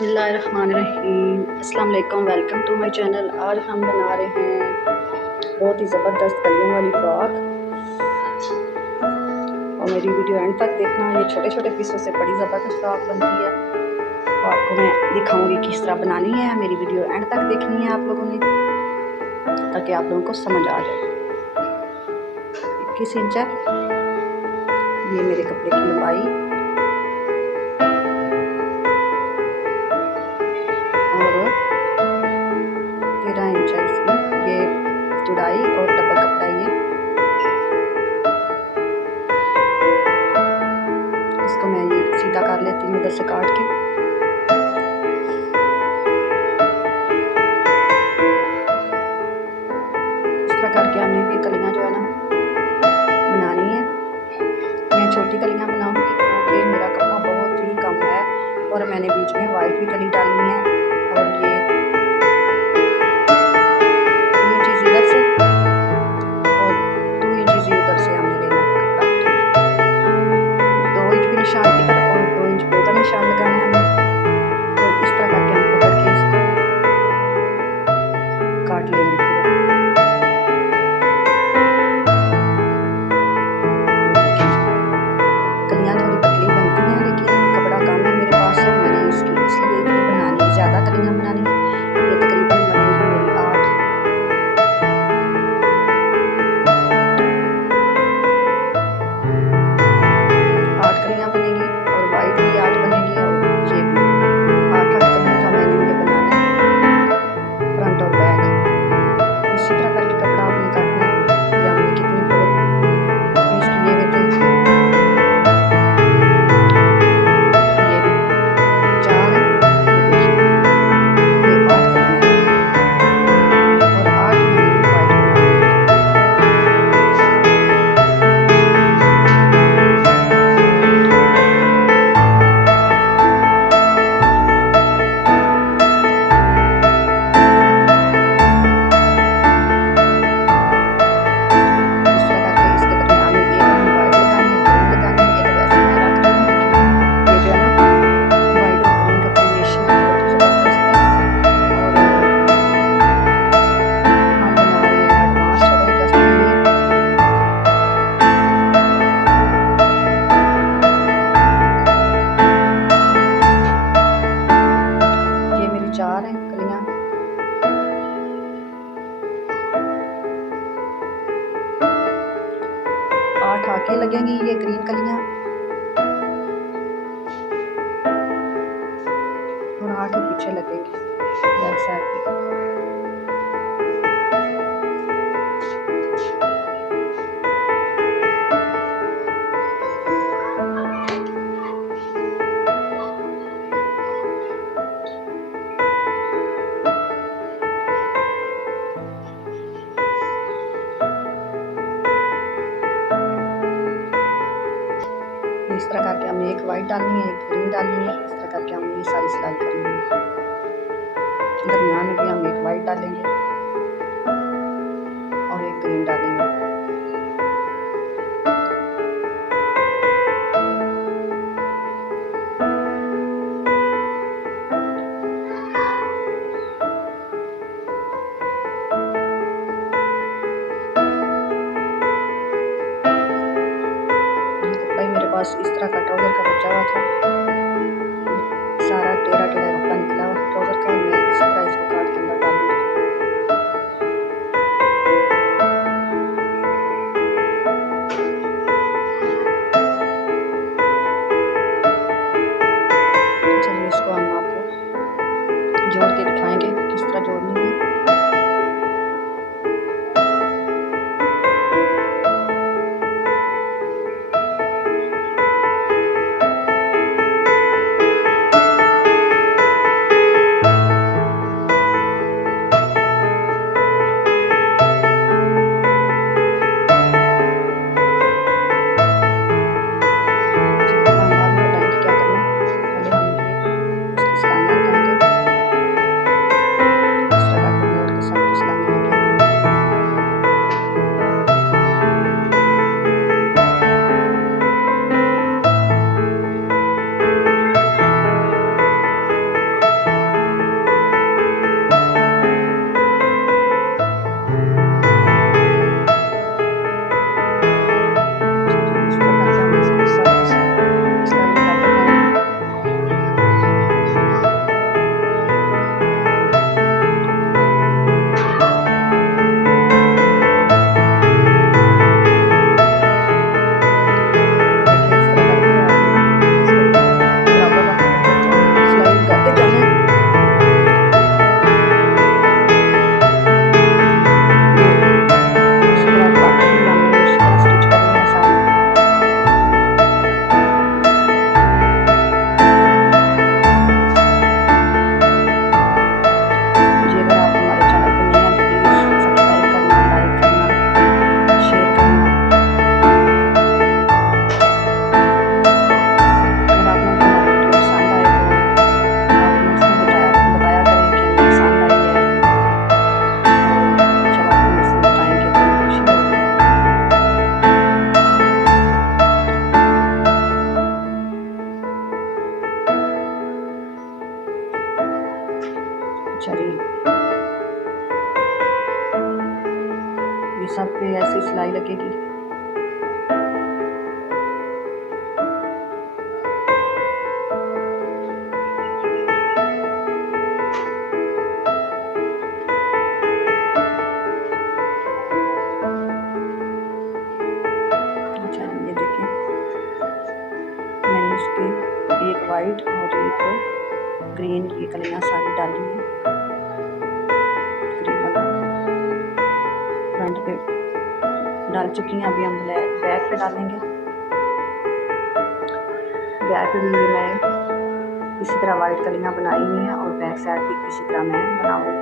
बिस्मिल्लाहिर्रहमानिर्रहीम। अस्सलाम वालेकुम, वेलकम टू माय चैनल। आज हम बना रहे हैं बहुत ही ज़बरदस्त कलियों वाली फ्रॉक। और मेरी वीडियो एंड तक देखना। ये छोटे छोटे पीसों से बड़ी ज़बरदस्त फ्रॉक बनती है। तो आपको मैं दिखाऊंगी किस तरह बनानी है। मेरी वीडियो एंड तक देखनी है आप लोगों ने, ताकि आप लोगों को समझ आ जाए। 21 इंच है ये मेरे कपड़े की लंबाई, और 13 इंच है इसकी ये चौड़ाई, और डबल कपड़ा ये। इसको मैं ये सीधा कर लेती हूँ इधर से काट के। इस तरह करके हमने ये कलियाँ जो है ना बनानी है। मैं छोटी कलियाँ बनाऊंगी क्योंकि मेरा कपड़ा बहुत ही कम है, और मैंने बीच में वाइट भी कली डालनी है। और ये 2 इंचेस इधर से और 2 इंचेस उधर से हमने लेना है कपड़ा। 2 इंच भी निशान इधर और 2 इंच पे उधर निशान लगाना है हमें। तो इस तरह करके हम पकड़ के इसको काट लेंगे पूरा। कलियाँ थोड़ी पतली बनती हैं, लेकिन कपड़ा कम है मेरे पास, तो मैंने इसकी इसलिए इतनी बनानी है। ज़्यादा कलियाँ बनानी है। ये तकरीबन बनेगी मेरी 8 कलियाँ बनेगी, और वाइट भी 8 बनेगी, और ये भी 8 कलियों का मैंने ये बनाना है फ्रंट और बैक। इसी तरह करके कपड़ा आपने काटना है। ये हमने कितने पूरे पीस किए हुए थे। ये भी 4 है, ये देखिए ये 8 कलियाँ हैं, और 8 में हमने वाइट बनानी है। इस तरह करके इसके दरमियान में एक हमने वाइट लगानी है, ग्रीन लगानी है। ये तो वैसे मैं रख रही हूँ, लेकिन ये जो है ना वाइट और ग्रीन का कॉम्बिनेशन है, बहुत ही ज़बरदस्त है। और हम बना रहे हैं एडवांस ज़बरदस्त है ये मेरी 4 हैं कलियाँ। आठ आगे लगेंगी ये ग्रीन कलियाँ, और 8 ही पीछे लगेंगी बैक साइड पे। इस तरह करके हमने एक वाइट डालनी है, एक ग्रीन डालनी है। इस तरह करके हमने ये सारी सिलाई करनी है। दरमियान में भी हम एक वाइट डालेंगे और एक ग्रीन डालेंगे। ये कपड़ा ही मेरे पास इस तरह का ट्राउज़र का बचा हुआ था, सारा टेढ़ा टेढ़ा कपड़ा निकला हुआ ट्राउज़र का। मैं इसी तरह इसको काट के अंदर डालूंगी। चलिए इसको हम आपको जोड़ के दिखाएंगे किस तरह जोड़नी है। सब पे ऐसी सिलाई लगेगी। अच्छा ये देखिए, मैंने इसके एक वाइट और एक ग्रीन की कलियां सारी डाली हैं। ग्रीन वाला फ्रंट पे डाल चुकी हैं, अभी हम बैक पे डालेंगे। बैक भी मैं इसी तरह वाइट कलियां बनाई हुई हैं और बैक साइड भी इसी तरह मैं बनाऊंगी।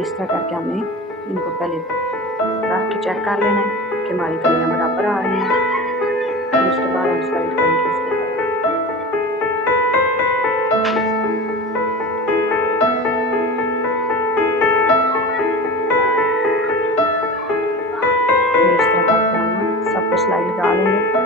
इस तरह करके हमने इनको पहले रख के चेक कर लेना है कि हमारी कलियां बराबर आ रही हैं। फिर उसके बाद हम स्लाइड करेंगे इसके बाद। इस तरह करके हम सब पे सिलाई लगा लेंगे।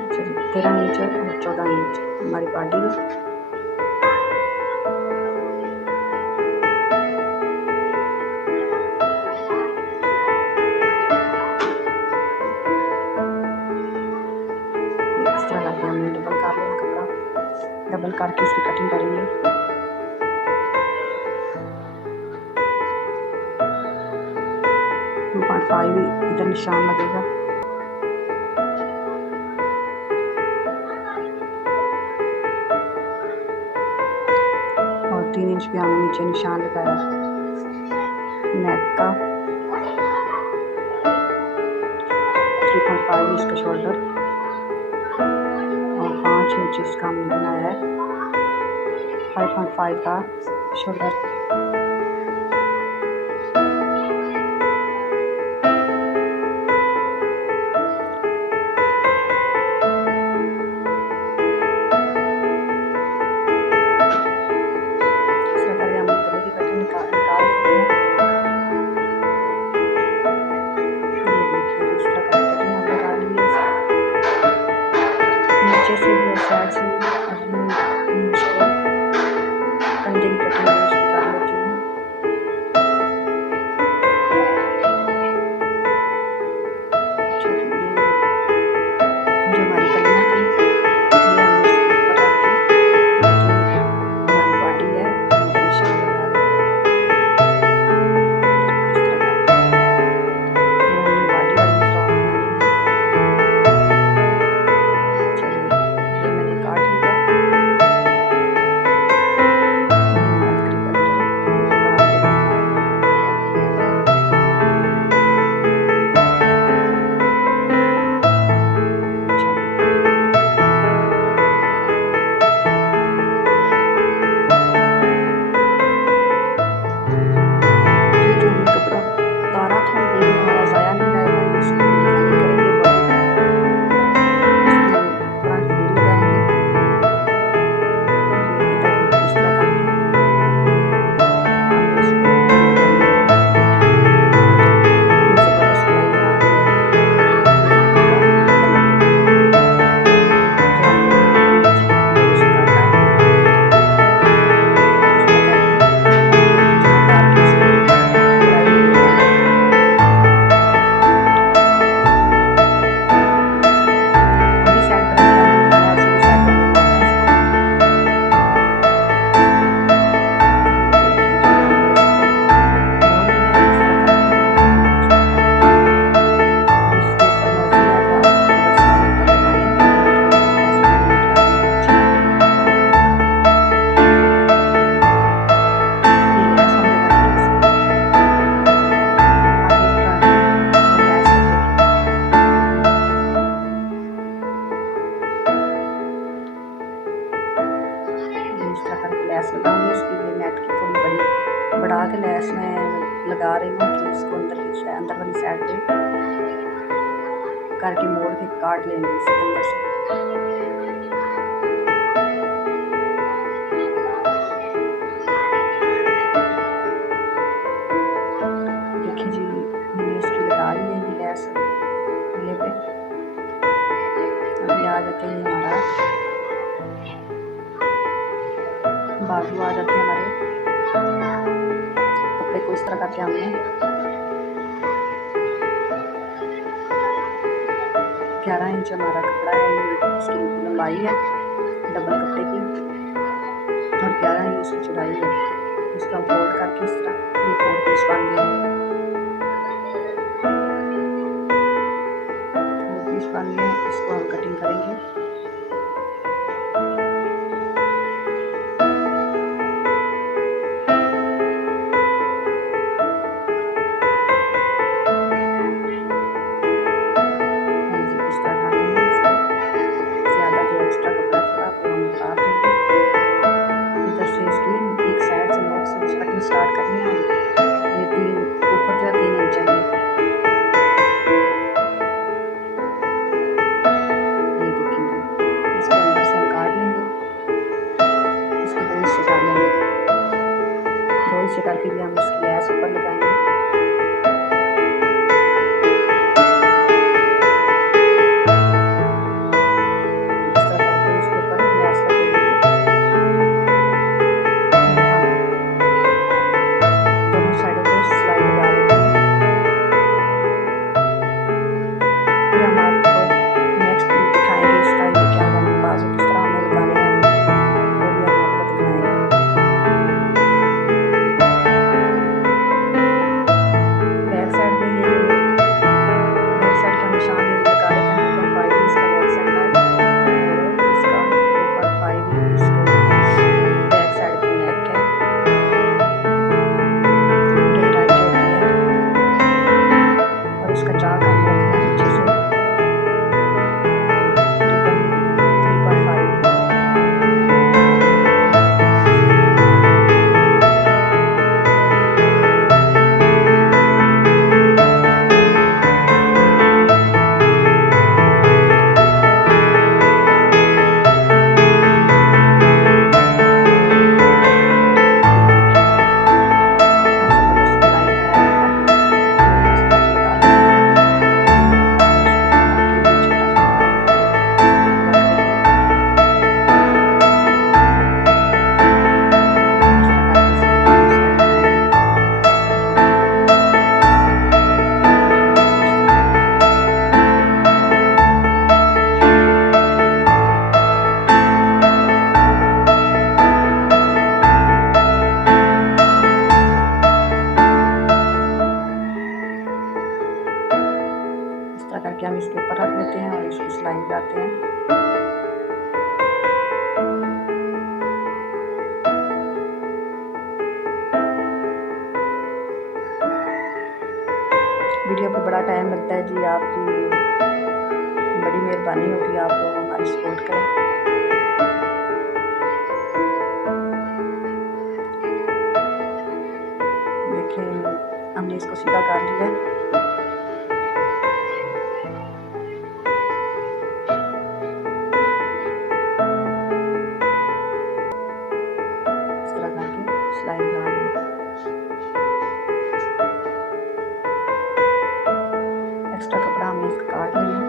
अच्छा 13 इंच और 14 इंच हमारी बॉडी है। इस तरह करके हमने डबल कर लेना कपड़ा, डबल करके उसकी कटिंग करेंगे। इधर निशान लगेगा। और 3 इंच पे हमने नीचे निशान लगाया नेक का। 3.5 इसका शोल्डर और 5 इंच इसका हमने बनाया है 5.5 का शोल्डर। नीचे से भी साइड से कंधे की कटिंग करके मोड़ के काट लेंगे इसके अंदर से। देखिए जी, मैंने इसकी लगा ली है ये लैस गले पे। अभी आ जाते हैं हमारा बाजू, आ जाते हैं हमारे कपड़े को इस तरह करके हमने 11 इंच हमारा कपड़ा है, इसकी लंबाई है डबल कपड़े की और 11 इंच इसकी चौड़ाई है। इसको हम फोल्ड करके इस तरह ये 4 पीस बन गए हैं, 4 पीस बन गए। इसको हम कटिंग करेंगे। स्टार्ट करनी है ये 3 ऊपर जो है 3 इंच चाहिए। ये देखेंगे इसको अंदर से हम काट लेंगे, इसके 2 हिस्से कर लेंगे। 2 हिस्से करके भी हम इसकी लैस ऊपर लगाएंगे। करके हम इसके ऊपर रख लेते हैं और इसकी सिलाई लगाते हैं। वीडियो पर बड़ा टाइम लगता है जी, आपकी बड़ी मेहरबानी होगी आप लोग हमारी सपोर्ट करें। देखिए हमने इसको सीधा कर लिया। एक्स्ट्रा कपड़ा हमने इसका काट लेना।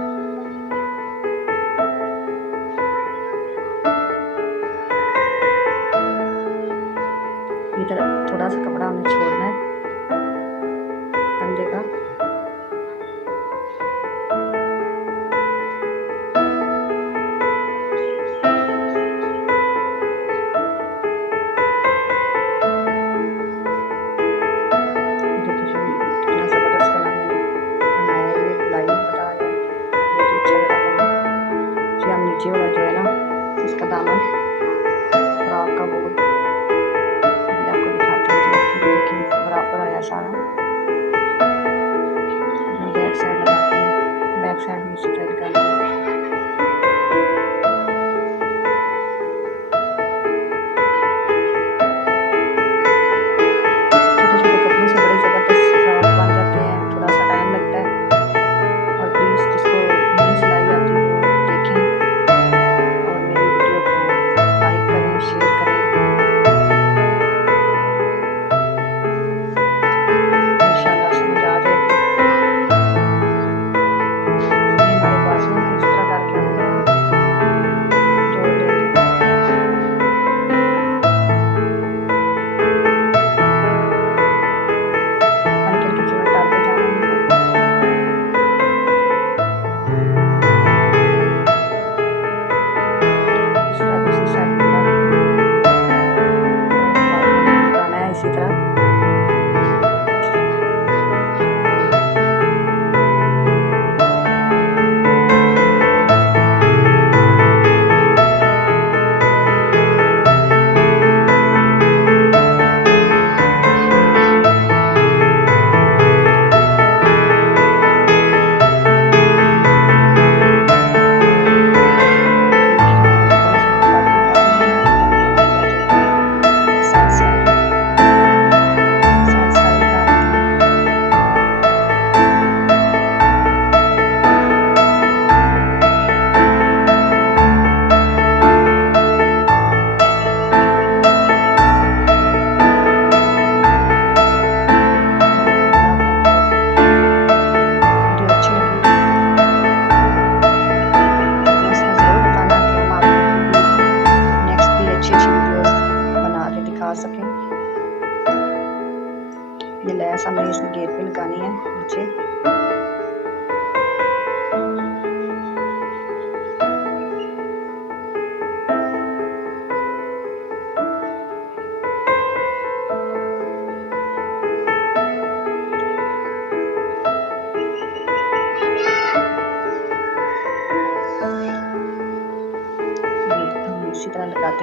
इधर थोड़ा सा कपड़ा हमने छोड़ना है कंधे का। नीचे वाला जो है ना इसका दामन फ्रॉक का वो भी आपको दिखाते हैं, जो देखिए बराबर आया सारा। बैक साइड लगाते हैं, बैक साइड भी इसी टाइप का छोटे-छोटे कपड़ों से बड़े ज़बरदस्त फ्रॉक बन जाते हैं। थोड़ा सा टाइम लगता है और प्लीज़ जिसको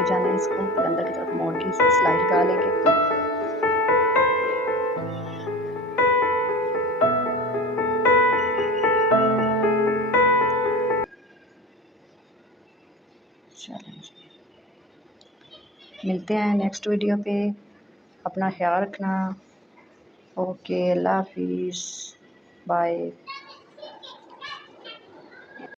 जाना है इसको, फिर अंदर की तरफ मोड़ के इसकी सिलाई लगा लेंगे। चलें जी, मिलते हैं नेक्स्ट वीडियो पे। अपना ख्याल रखना। ओके, अल्लाह हाफिज़, बाय।